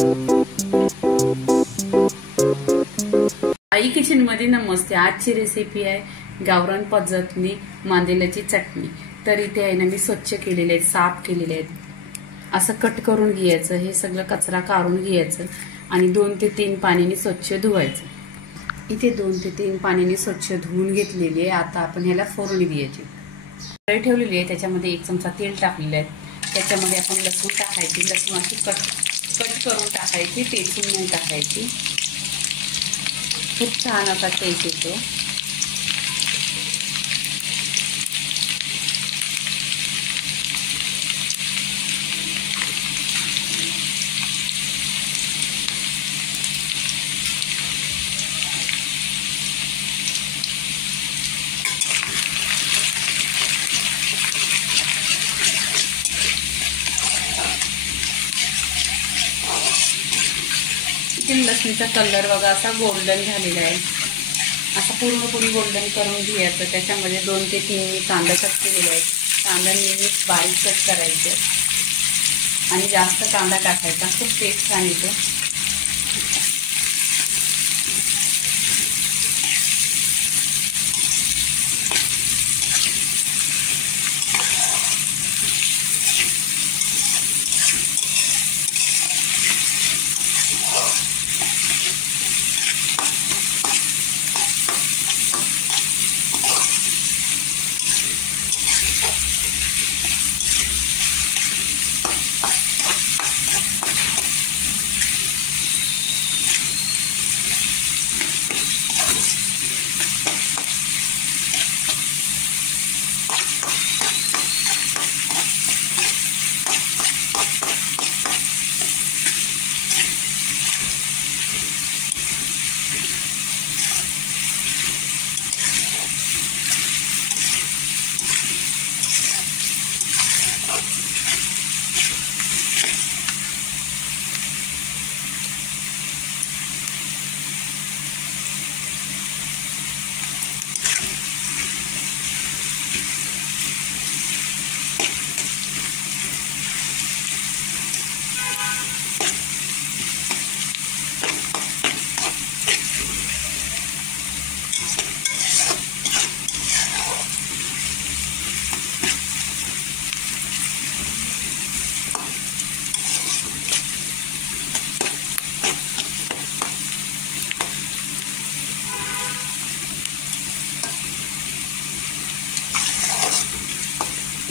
आई kitchen मध्ये नमस्ते। आजची recipe आहे गावरान पद्धतीने मांदेल्याची चटणी। तर इथे आहे ना मी स्वच्छ केलेले आहेत, साफ केलेले आहेत। असं कट करून घ्यायचं, हे सगळं कचरा काढून घ्यायचं आणि 2 ते 3 पाण्याने स्वच्छ धुवायचं। इथे 2 ते 3 पाण्याने स्वच्छ धुवून घेतलेली आहे। आता आपण ह्याला फोडणी द्यायची। कढई ठेवलेली आहे, त्याच्यामध्ये 1 चमचा तेल टाकलेलं आहे। त्याच्यामध्ये आपण लसूण टाकायची, लसूण अशी कट करून टाकायची, टेचून नाही टाकायची। खूप छान असा टेस्ट येतो। लसणीचा कलर बघा असा गोल्डन झालेला आहे। असा पूर्णपणे गोल्डन करून घ्यायचं। त्याच्यामध्ये 2 ते 3 कांदा कट केलेला आहे। कांदा नेहमी बारीक कट करायचे आणि जास्त कांदा टाकायचा, खूप टेस्ट छान येतो।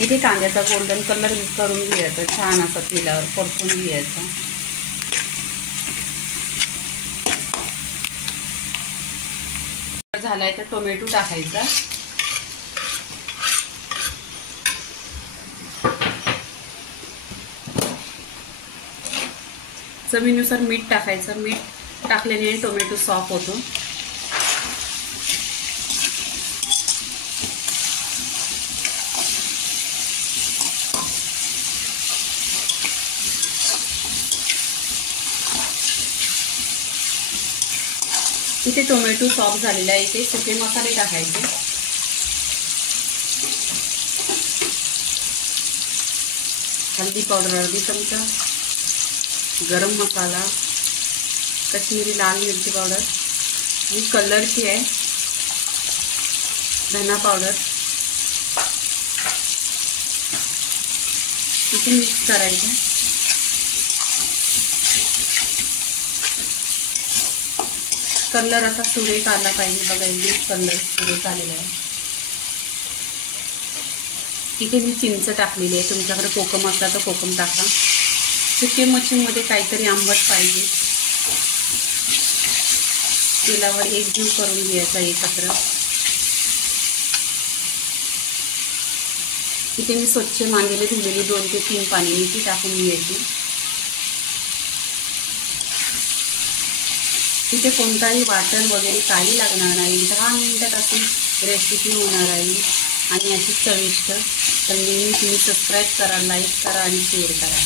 इथे कांद्याचा गोल्डन कलर करून घ्यायचा, छान असा तेलावर परतून घ्यायचा। झालाय तर टोमॅटो टाकायचा। चवीनुसार मीठ टाकायचं। मीठ टाकल्याने टोमॅटो सॉफ्ट होतो। इथे टोमॅटो सॉफ्ट झालेला आहे। इथे सुके मसाले टाकायचे। हल्दी पावडर अर्धी चमचा, गरम मसाला, कश्मीरी लाल मिरची पावडर, ही कलरची आहे, धना पावडर। इथे मिक्स करायचं। कलर असा सुरेख आला पाहिजे बघा, इथे कलर सुरेख आलेला आहे। इथे मी चिंच टाकलेली आहे, तुमच्याकडे कोकम असला तर कोकम टाका। सुके मच्छीमध्ये काहीतरी आंबट पाहिजे। तेलावर एकजीव करून घ्यायचा एकत्र। इथे मी स्वच्छ मांदेले धुलेली 2 ते 3 पाण्याने ती टाकून घ्यायची। इथे कोणताही वाटण वगैरे काही लागणार नाही। 10 मिनिटात अशी रेसिपी होणार आहे आणि अशी चविष्ट। तर नेहमी तुम्ही सबस्क्राईब करा, लाईक करा आणि शेअर करा।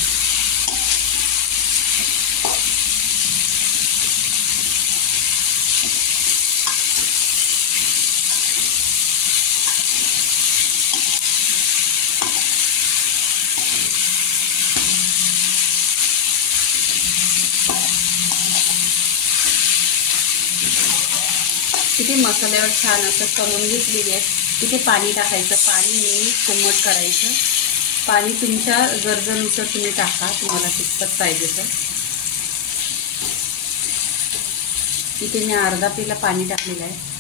इथे मसाल्यावर छान असं करून घेतलेली आहे. इथे पाणी टाकायचं, पाणी नेहमी कोमट करायचं. पाणी तुमच्या गरजेनुसार तुम्ही टाका, तुम्हाला कितपत पाहिजे तर. इथे मी अर्धा पेला पाणी टाकलेलं आहे.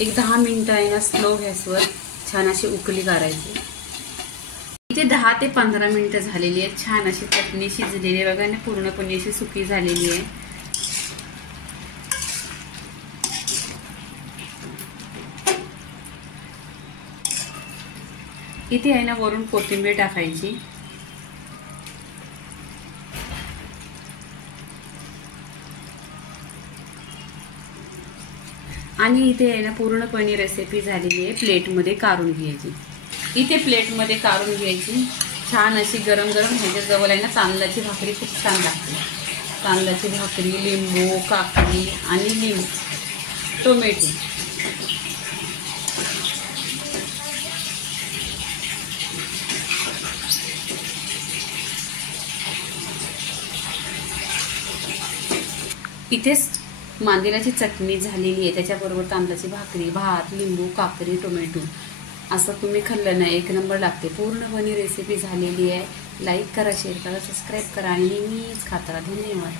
एक 10 मिनिटं आहे ना स्लो गॅसवर छान अशी उकळी काढायची. इथे 10 ते 15 मिनिटं झालेली आहेत. छान अशी चटणी शिजलेली आहे बघा ना, पूर्णपणे अशी सुकी झालेली आहे. इथे आहे ना वरून कोथिंबीर टाकायची. आणि इथे आहे ना पूर्णपणे रेसिपी झालेली आहे. प्लेटमध्ये काढून घ्यायची. इथे प्लेटमध्ये काढून घ्यायची. छान अशी गरम गरम ह्याच्या जवळ आहे ना तांदळाची भाकरी खूप छान लागते. तांदळाची भाकरी, लिंबू, काकडी आणि लिंबू, टोमॅटो. इथेच मांदेल्याची चटणी झालेली आहे. त्याच्याबरोबर तांदळाची भाकरी, भात, लिंबू, काकडी, टोमॅटो असं तुम्ही खाल्लं ना एक नंबर लागते. पूर्णपणे रेसिपी झालेली आहे. लाईक करा, शेअर करा, सबस्क्राईब करा आणि नेहमीच खात राहा. धन्यवाद.